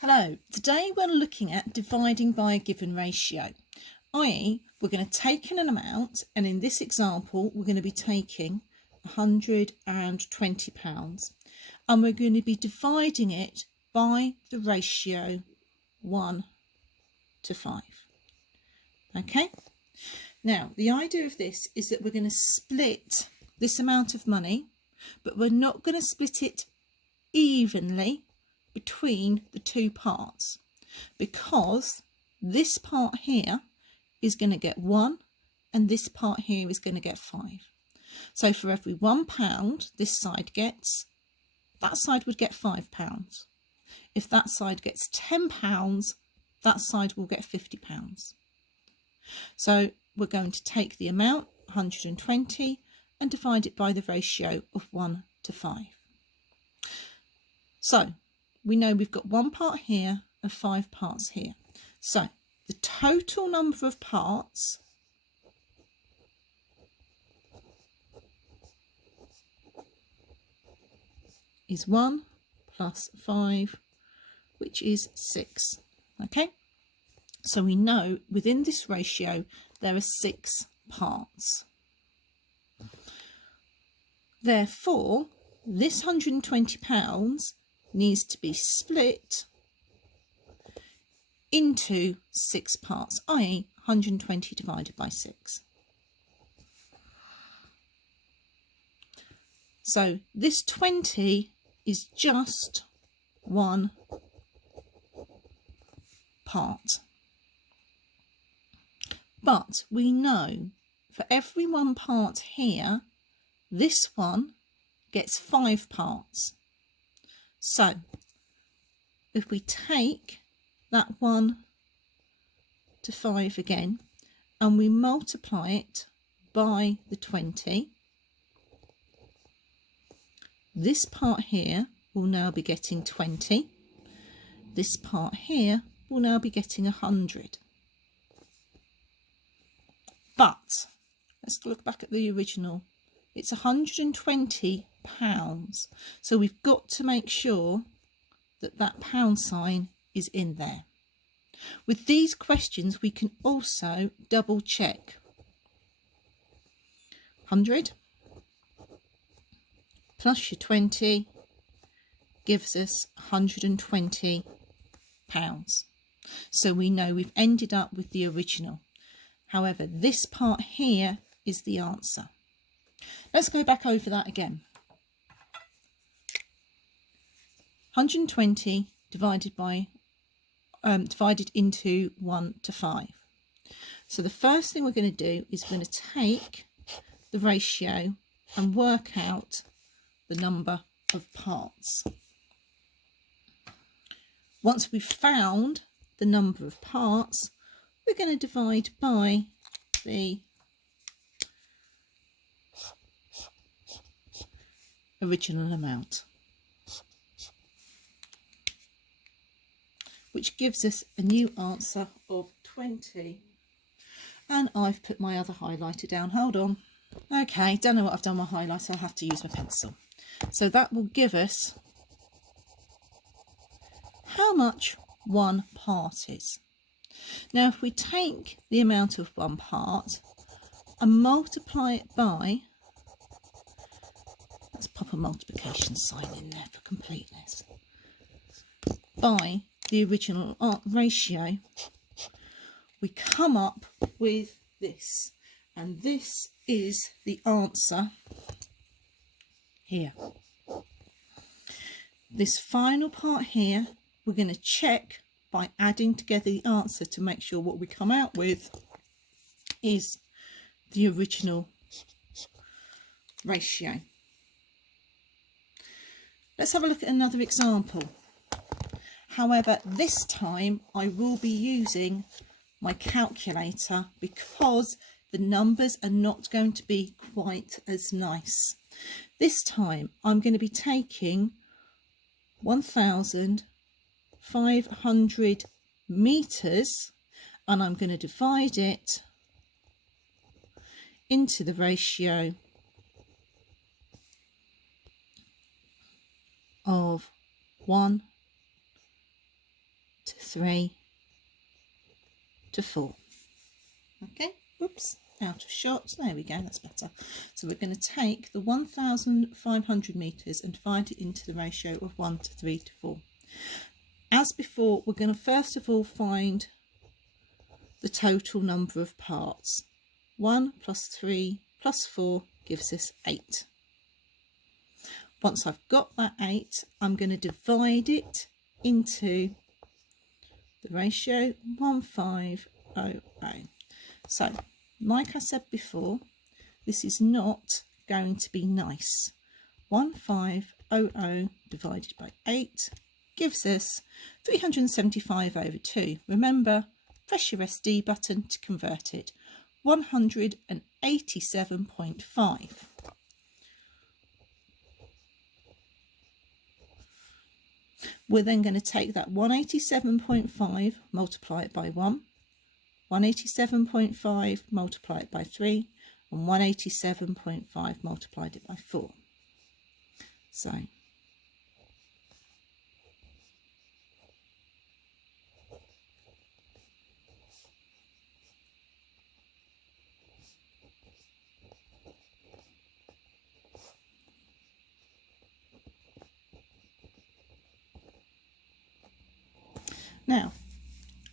Hello, today we're looking at dividing by a given ratio, i.e. we're going to take in an amount, and in this example we're going to be taking £120 and we're going to be dividing it by the ratio 1 to 5. Okay, now the idea of this is that we're going to split this amount of money, but we're not going to split it evenly between the two parts, because this part here is going to get 1 and this part here is going to get 5. So for every £1 this side gets, that side would get £5. If that side gets £10, that side will get £50. So we're going to take the amount 120 and divide it by the ratio of 1 to 5. So we know we've got 1 part here and 5 parts here. So the total number of parts is 1 plus 5, which is 6. Okay, so we know within this ratio there are 6 parts. Therefore, this £120 needs to be split into 6 parts, i.e. 120 divided by 6. So this 20 is just 1 part. But we know for every 1 part here, this one gets 5 parts. So if we take that 1 to 5 again and we multiply it by the 20, this part here will now be getting 20. This part here will now be getting 100. But let's look back at the original. It's £120. So we've got to make sure that that pound sign is in there. With these questions, we can also double check. 100 plus your 20 gives us £120. So we know we've ended up with the original. However, this part here is the answer. Let's go back over that again. 120 divided into 1 to 5. So the first thing we're going to do is we're going to take the ratio and work out the number of parts. Once we've found the number of parts, we're going to divide by the original amount, which gives us a new answer of 20. And I've put my other highlighter down. Hold on. Okay, don't know what I've done with my highlighter. I'll have to use my pencil. So that will give us how much 1 part is. Now, if we take the amount of 1 part and multiply it by, let's pop a multiplication sign in there for completeness, by the original ratio, we come up with this, and this is the answer here. This final part here, we're going to check by adding together the answer to make sure what we come out with is the original ratio. Let's have a look at another example. However, this time I will be using my calculator because the numbers are not going to be quite as nice. This time I'm going to be taking 1,500 meters and I'm going to divide it into the ratio of 1 3 to 4. Okay, oops, out of shot. There we go, that's better. So we're going to take the 1,500 metres and divide it into the ratio of 1 to 3 to 4. As before, we're going to first of all find the total number of parts. 1 plus 3 plus 4 gives us 8. Once I've got that 8, I'm going to divide it into the ratio 1500. So, like I said before, this is not going to be nice. 1500 divided by 8 gives us 375 over 2. Remember, press your SD button to convert it. 187.5. We're then going to take that 187.5, multiply it by 1, 187.5 multiply it by 3, and 187.5 multiplied it by 4. So now,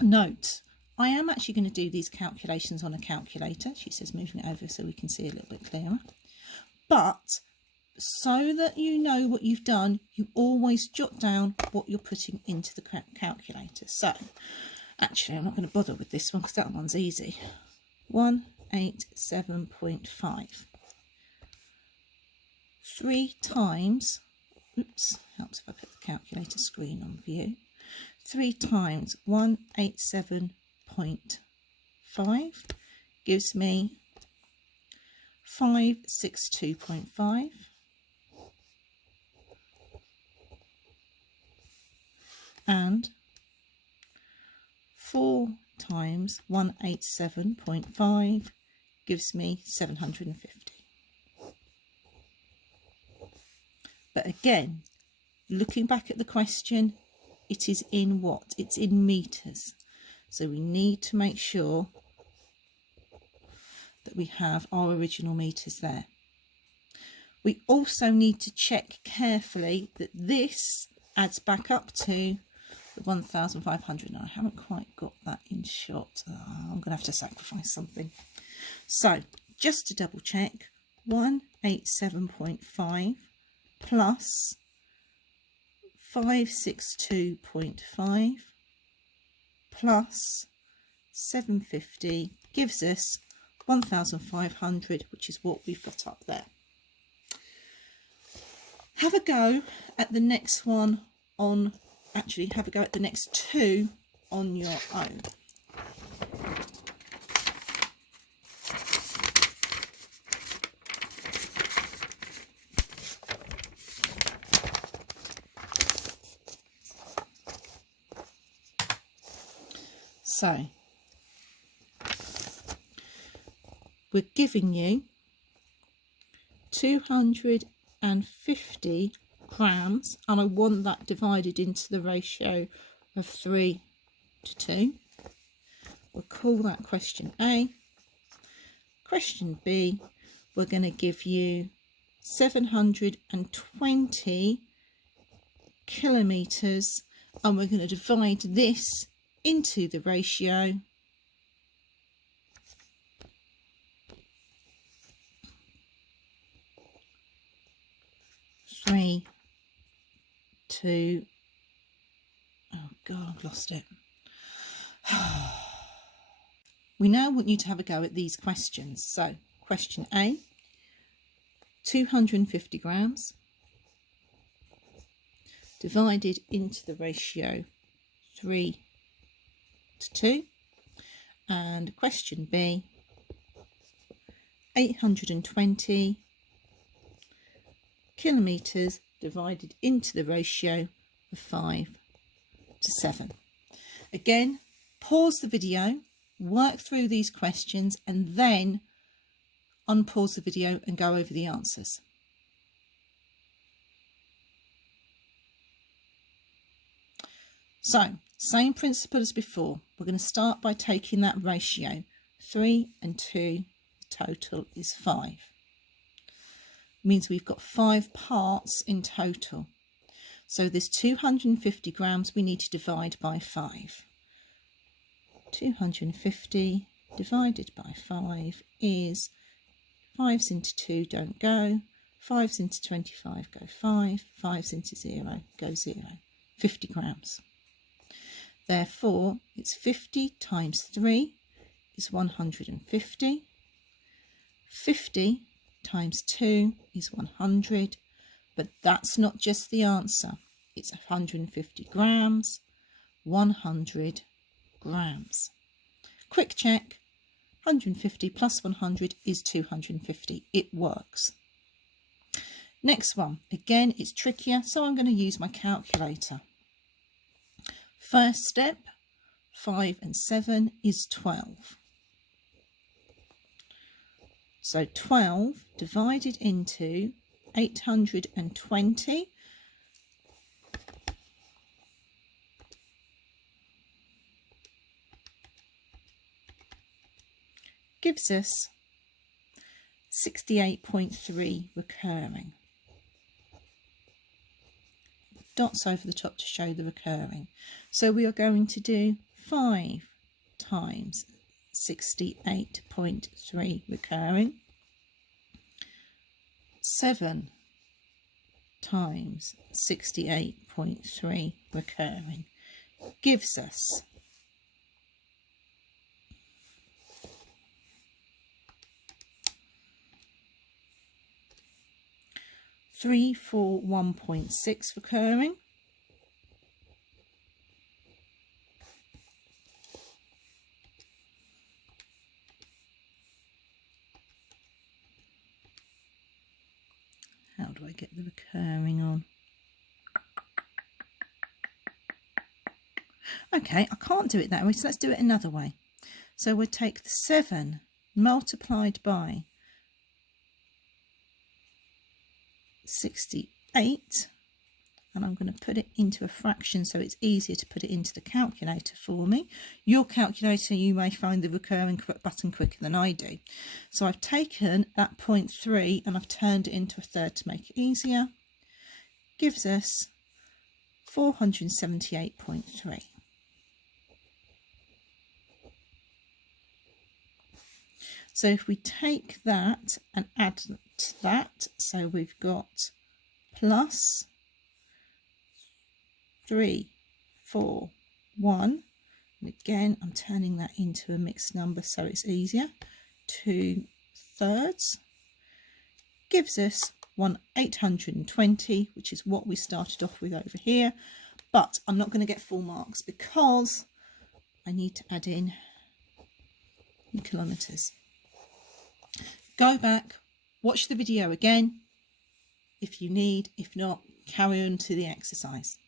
note, I am actually going to do these calculations on a calculator. She says moving it over so we can see a little bit clearer. But so that you know what you've done, you always jot down what you're putting into the calculator. So, actually, I'm not going to bother with this one because that one's easy. 187.5. 3 times, oops, helps if I put the calculator screen on view. 3 times 187.5 gives me 562.5. And 4 times 187.5 gives me 750. But again, looking back at the question, it is in what? It's in metres. So we need to make sure that we have our original metres there. We also need to check carefully that this adds back up to the 1,500. Now, I haven't quite got that in shot. I'm going to have to sacrifice something. So, just to double check, 187.5 plus 562.5 plus 750 gives us 1,500, which is what we've got up there. Have a go at the next one on, actually have a go at the next 2 on your own. So, we're giving you 250 grams, and I want that divided into the ratio of 3 to 2. We'll call that question A. Question B, we're going to give you 720 kilometres, and we're going to divide this into the ratio three to, oh God, I've lost it. We now want you to have a go at these questions. So, question A, 250 grams divided into the ratio 3 to 2, and question B, 820 kilometres divided into the ratio of 5 to 7. Again, pause the video, work through these questions, and then unpause the video and go over the answers. So, Same principle as before. We're going to start by taking that ratio. 3 and 2, total is 5. Means we've got 5 parts in total. So there's 250 grams we need to divide by 5. 250 divided by 5 is 5s into 2 don't go, 5s into 25 go 5, 5s into 0 go 0. 50 grams. Therefore, it's 50 times 3 is 150. 50 times 2 is 100. But that's not just the answer. It's 150 grams, 100 grams. Quick check. 150 plus 100 is 250. It works. Next one. Again, it's trickier, so I'm going to use my calculator. First step, 5 and 7 is 12. So 12 divided into 820 gives us 68.3 recurring. Dots over the top to show the recurring. So we are going to do 5 times 68.3 recurring. 7 times 68.3 recurring gives us 341.6 recurring. How do I get the recurring on? Okay, I can't do it that way, so let's do it another way. So we'll take the 7 multiplied by 68, and I'm going to put it into a fraction so it's easier to put it into the calculator for me. Your calculator, you may find the recurring button quicker than I do. So I've taken that 0.3 and I've turned it into a third to make it easier. Gives us 478.3. So if we take that and add to that, so we've got plus 3, 4, 1, and again I'm turning that into a mixed number so it's easier, 2/3, gives us 820, which is what we started off with over here, but I'm not going to get full marks because I need to add in kilometres. Go back, watch the video again if you need. If not, carry on to the exercise.